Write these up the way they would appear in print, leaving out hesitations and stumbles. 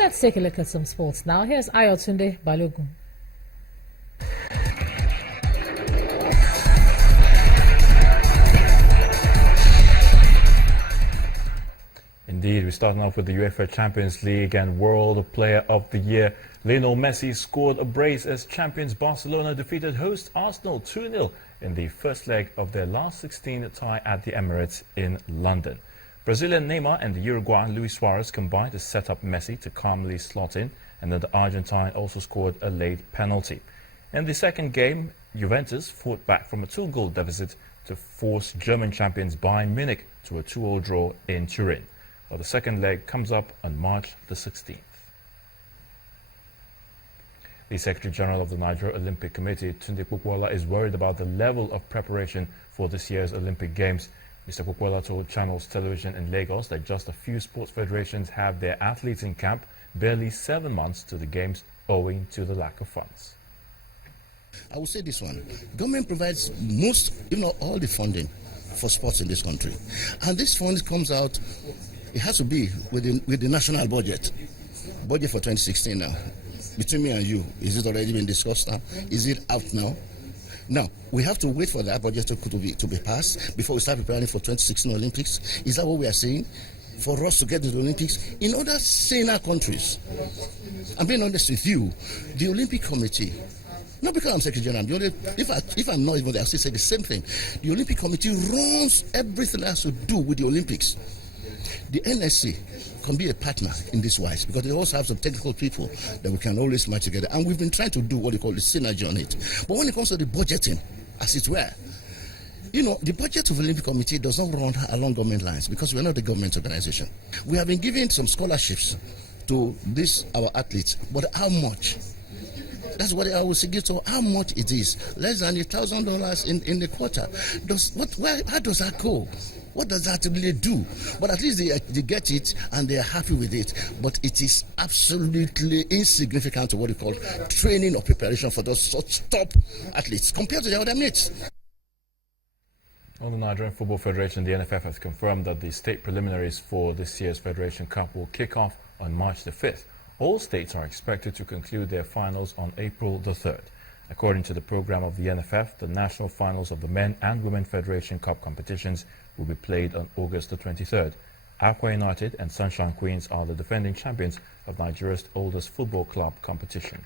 Let's take a look at some sports now. Here's Ayotunde Balogun. Indeed, we're starting off with the UEFA Champions League and World Player of the Year. Lionel Messi scored a brace as champions Barcelona defeated host Arsenal 2-0 in the first leg of their last 16 tie at the Emirates in London. Brazilian Neymar and the Uruguayan Luis Suarez combined to set up Messi to calmly slot in, and then the Argentine also scored a late penalty. In the second game, Juventus fought back from a 2-goal deficit to force German champions Bayern Munich to a 2-2 draw in Turin. Well, the second leg comes up on March the 16th. The Secretary General of the Nigeria Olympic Committee, Tunde Kpokwola, is worried about the level of preparation for this year's Olympic Games. Mr. Kpokwola told Channels Television in Lagos that just a few sports federations have their athletes in camp, barely 7 months to the Games, owing to the lack of funds. I will say this one. Government provides most, if not all, the funding for sports in this country. And this fund comes out, it has to be with the national budget for 2016 now. Between me and you, is it already been discussed now? Is it out now? Now, we have to wait for that budget to be passed before we start preparing for 2016 Olympics. Is that what we are saying? For us to get to the Olympics in other saner countries. I'm being honest with you, the Olympic Committee, not because I'm Secretary General, if I'm not even there, I'll still say the same thing. The Olympic Committee runs everything that has to do with the Olympics. The NSC can be a partner in this wise because they also have some technical people that we can always match together. And we've been trying to do what they call the synergy on it. But when it comes to the budgeting, as it were, you know, the budget of the Olympic Committee does not run along government lines because we're not a government organization. We have been giving some scholarships to our athletes, but how much? That's what I will say. So how much it is? Less than $1,000 in the quarter. How does that go? What does that really do? But at least they get it and they are happy with it. But it is absolutely insignificant to what we call training or preparation for those such top athletes compared to their other mates. Well, the Nigerian Football Federation, the NFF, has confirmed that the state preliminaries for this year's Federation Cup will kick off on March the 5th. All states are expected to conclude their finals on April the 3rd. According to the program of the NFF, the national finals of the Men and Women Federation Cup competitions will be played on August the 23rd. Aqua United and Sunshine Queens are the defending champions of Nigeria's oldest football club competition.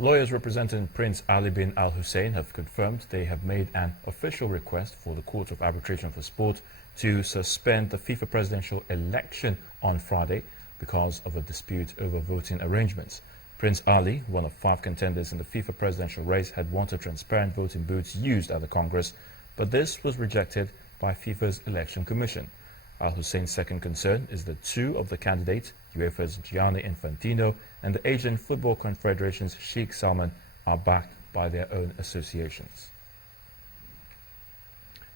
Lawyers representing Prince Ali bin Al Hussein have confirmed they have made an official request for the Court of Arbitration for Sport to suspend the FIFA presidential election on Friday because of a dispute over voting arrangements. Prince Ali, one of 5 contenders in the FIFA presidential race, had wanted transparent voting booths used at the Congress, but this was rejected by FIFA's Election Commission. Al Hussein's second concern is that 2 of the candidates, UEFA's Gianni Infantino and the Asian Football Confederation's Sheikh Salman, are backed by their own associations.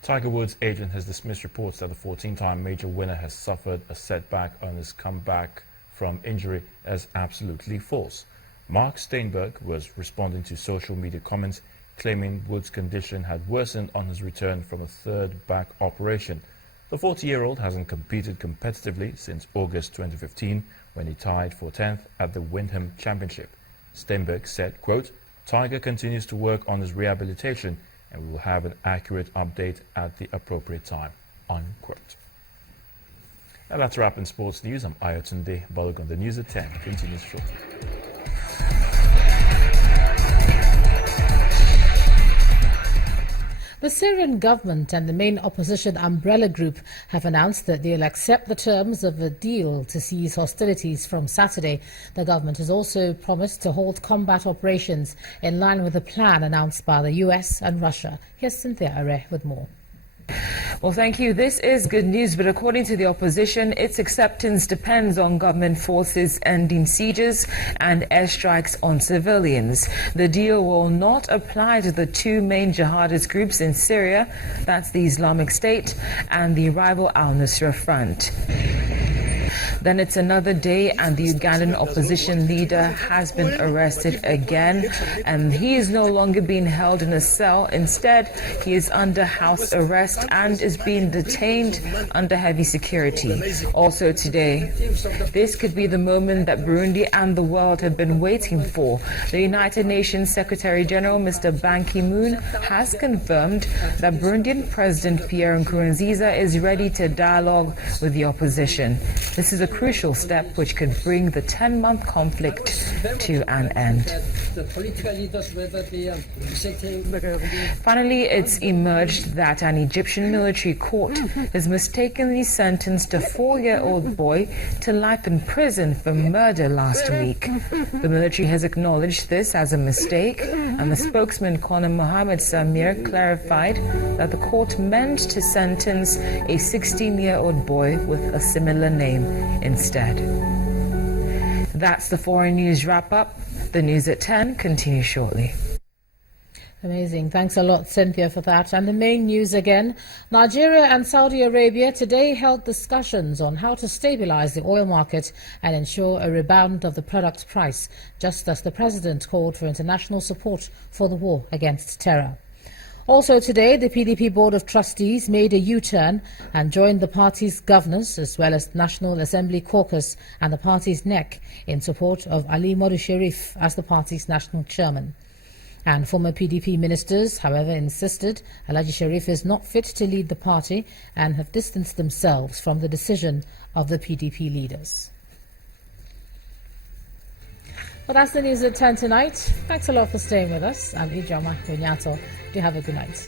Tiger Woods' agent has dismissed reports that the 14-time major winner has suffered a setback on his comeback from injury as absolutely false. Mark Steinberg was responding to social media comments claiming Woods' condition had worsened on his return from a 3rd back operation. The 40-year-old hasn't competed competitively since August 2015 when he tied for 10th at the Wyndham Championship. Steinberg said, quote, "Tiger continues to work on his rehabilitation and we will have an accurate update at the appropriate time," unquote. And that's a wrap in sports news. I'm Ayotunde Balogun. The news at 10 continues shortly. The Syrian government and the main opposition umbrella group have announced that they'll accept the terms of a deal to cease hostilities from Saturday. The government has also promised to halt combat operations in line with the plan announced by the US and Russia. Here's Cynthia Are with more. Well, thank you. This is good news, but according to the opposition, its acceptance depends on government forces ending sieges and airstrikes on civilians. The deal will not apply to the 2 main jihadist groups in Syria, that's the Islamic State and the rival Al-Nusra Front. Then it's another day and the Ugandan opposition leader has been arrested again, and he is no longer being held in a cell. Instead, he is under house arrest and is being detained under heavy security. Also today, this could be the moment that Burundi and the world have been waiting for. The United Nations Secretary General, Mr. Ban Ki-moon, has confirmed that Burundian President Pierre Nkurunziza is ready to dialogue with the opposition. This is a crucial step which could bring the 10-month conflict to an end. Finally, it's emerged that an Egyptian military court has mistakenly sentenced a 4-year-old boy to life in prison for murder last week. The military has acknowledged this as a mistake, and the spokesman Colonel Mohammed Samir clarified that the court meant to sentence a 16-year-old boy with a similar name instead. That's the foreign news wrap-up. The news at 10 continues shortly. Amazing. Thanks a lot, Cynthia, for that. And the main news again. Nigeria and Saudi Arabia today held discussions on how to stabilize the oil market and ensure a rebound of the product price, just as the president called for international support for the war against terror. Also today, the PDP Board of Trustees made a U-turn and joined the party's governors as well as National Assembly caucus and the party's NEC in support of Ali Modu Sharif as the party's national chairman. And former PDP ministers, however, insisted Alhaji Sharif is not fit to lead the party and have distanced themselves from the decision of the PDP leaders. Well, that's the news at 10 tonight. Thanks a lot for staying with us. I'm Ijoma Kunyato. Do have a good night.